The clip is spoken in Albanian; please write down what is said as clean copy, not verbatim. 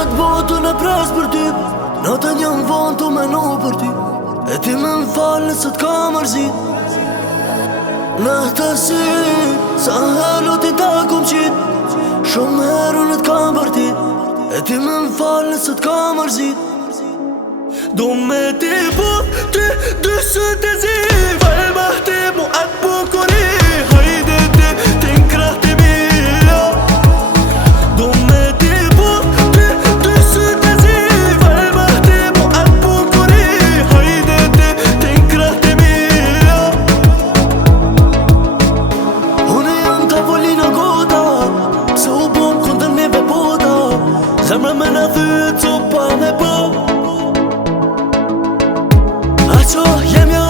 atë botën e pres për ty, natën jam vonë të menu për ty. E ti me m'falë nëse t'ka mërzit. Në të si, sa herë ti ta kum qit, shumë herë unë t'kam bërtit. E ti me m'falë nëse t'ka mërzit. Do me ti po, ty dysë të zi, falë ma ti mu atë bukuri. Hajde ti n'krah të mija. Do me ti po, ty dysë të zi, falë ma ti mu atë bukuri. Hajde ti n'krah të mija. Une jam tavolina gota, se u bom kundër neve pota. Zemra me na thyët, so pa me po. Aco jem jo